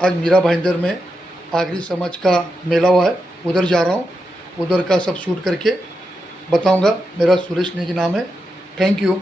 आज मीरा भाईंदर में आगरी समाज का मेला हुआ है, उधर जा रहा हूँ। उधर का सब शूट करके बताऊंगा। मेरा सुरेश नेगी नाम है। Thank you.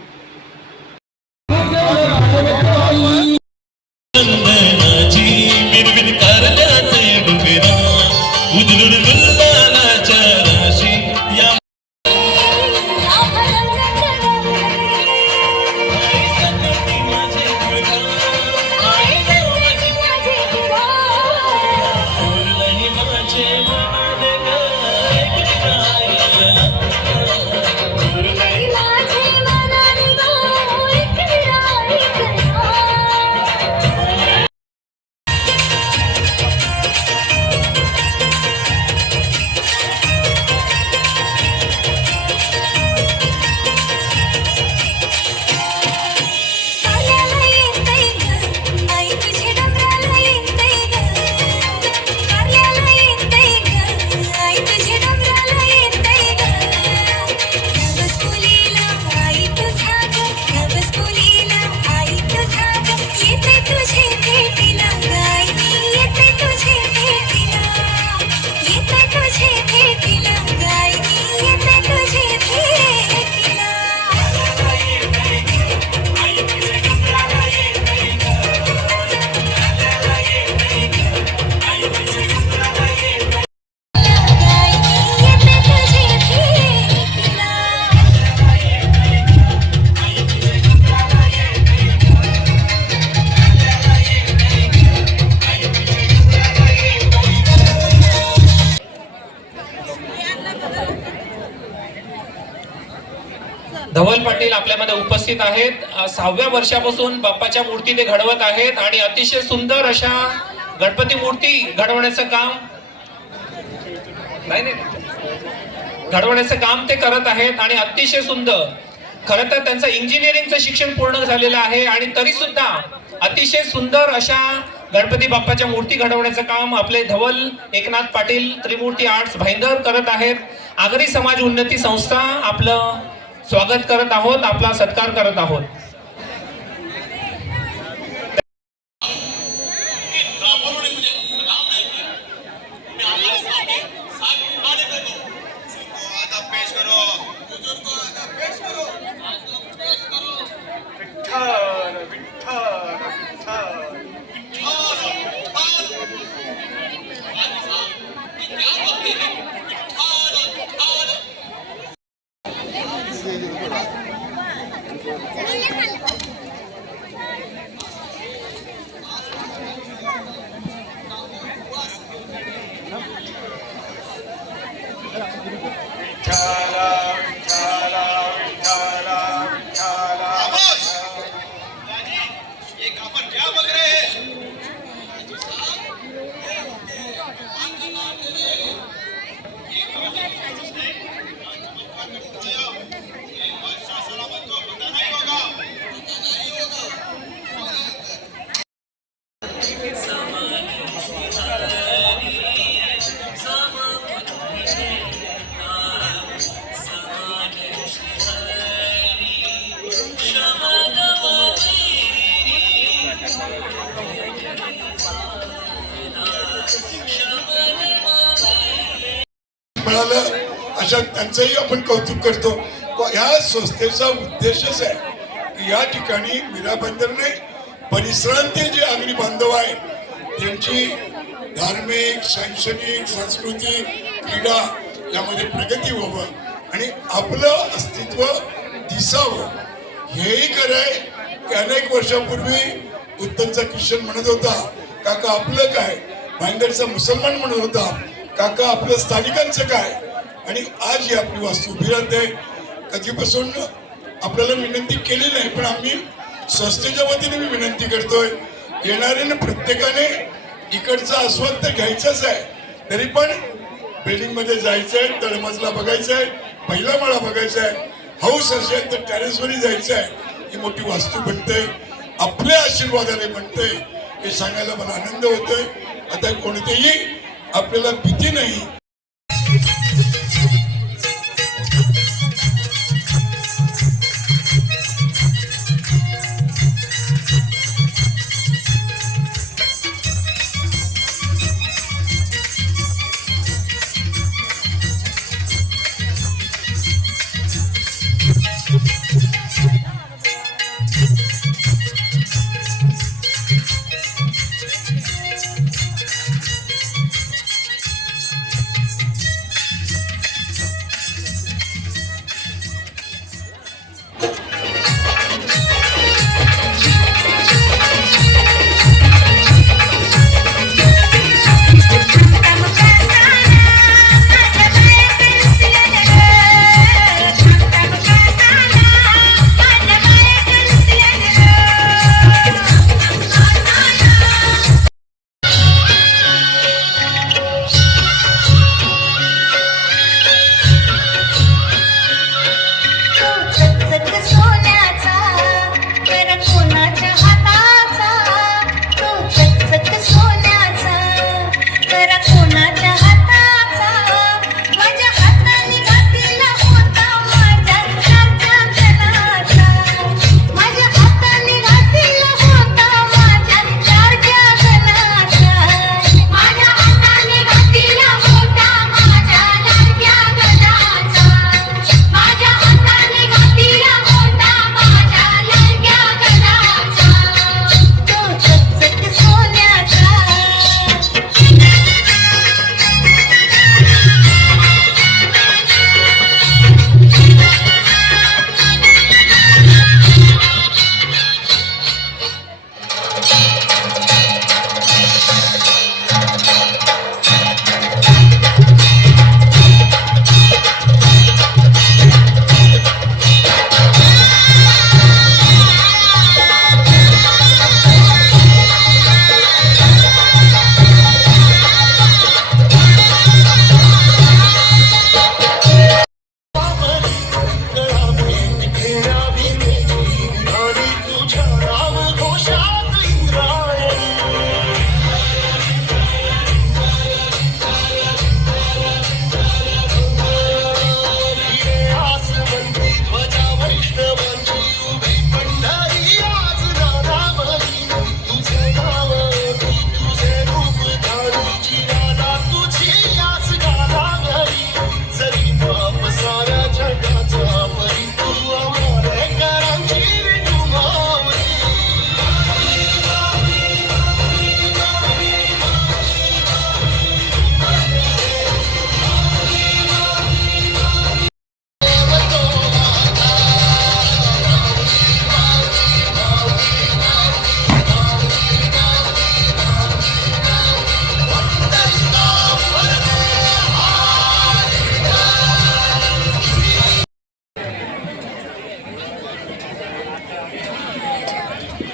धवल पाटील आपल्यामध्ये उपस्थित आहेत. 6व्या वर्षापासून बाप्पाच्या मूर्ती ते घडवत आहेत आणि अतिशय सुंदर अशा गणपती मूर्ती घडवण्याचं काम घडवण्याचं काम ते करत आहेत आणि अतिशय सुंदर. खरं तर त्यांचं इंजिनिअरिंगचं शिक्षण पूर्ण झालेलं आहे आणि तरी सुद्धा अतिशय सुंदर अशा गणपती बाप्पाच्या मूर्ती घडवण्याचं काम आपले धवल एकनाथ पाटील त्रिमूर्ती आर्ट्स भाईंदर करत आहेत. आगरी समाज उन्नती संस्था आपलं स्वागत करत आहोत, आपला सत्कार करत आहोत. अशा त्यांचंही आपण कौतुक करतो. या संस्थेचा उद्देशच आहे की या ठिकाणी मीरा भाईंदरने परिसरातील जे आगरी बांधव आहेत त्यांची धार्मिक, शैक्षणिक, सांस्कृतिक, क्रीडा यामध्ये प्रगती व्हावं आणि आपलं अस्तित्व दिसावं हेही खरंय की अनेक वर्षापूर्वी उत्तमचा ख्रिश्चन म्हणत होता काका आपलं काय, भाईंदरचा मुसलमान म्हणत होता काका आपलं स्थानिकांचं काय. आणि आज ही आपली वास्तू उभी राहते. कधीपासून आपल्याला विनंती केली नाही पण आम्ही संस्थेच्या वतीने मी विनंती करतोय येणाऱ्यांना प्रत्येकाने इकडचा आस्वाद तर घ्यायचाच आहे, तरी पण बिल्डिंग मध्ये जायचंय, तळमजला बघायचंय, पहिला माळा बघायचा आहे, हाऊस असेल तर टेरेसवरही जायचं आहे. ही मोठी वास्तू बनते, आपल्या आशीर्वादाने बनते हे सांगायला मला आनंद होतोय. आता कोणतेही आपल्याला भीती नाही. चकचक सोन्याचा कर कोणाच्या हाताचा तो चकचक सोन्याचा कर कोणाच्या हाताचा माझ्या हाताने घातलेला होता माझ्या चारच्या गणाचा माझ्या हाताने घातलेला होता माझ्या चारच्या गणाचा माझ्या हाताने घातलेला होता माझ्या लाडक्या गणाचा माझ्या हाताने घातलेला होता माझ्या लाडक्या गणाचा तो चकचक सोन्याचा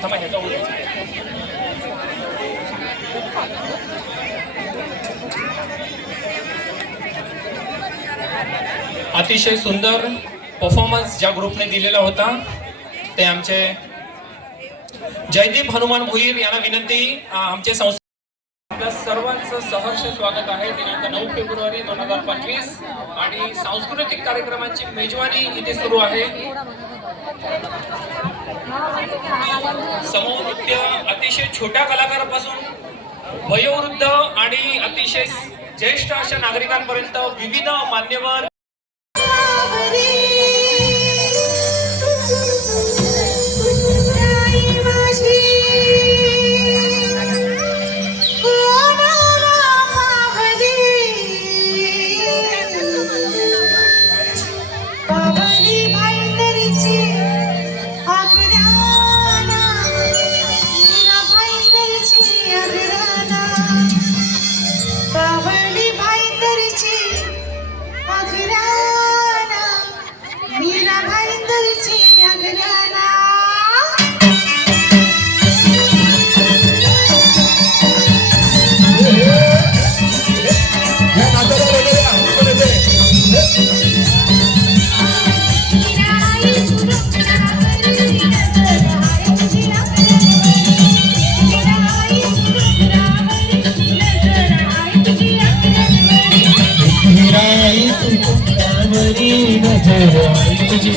थांबा, ह्याचा उद्या. अतिशय सुंदर परफॉर्मन्स ज्या ग्रुपने दिलेला होता ते आमचे जयदीप हनुमान भुईर यांना विनंती. आमचे संस्था आपल्या सर्वांचं सहर्ष स्वागत आहे. दिनांक 9 फेब्रुवारी 2025 आणि सांस्कृतिक कार्यक्रमांची मेजवानी इथे सुरू आहे. समूह नृत्य अतिशय छोट्या कलाकारापासून वयोवृद्ध आणि अतिशय ज्येष्ठ अशा नागरिकांपर्यंत विविध मान्यवर तुझी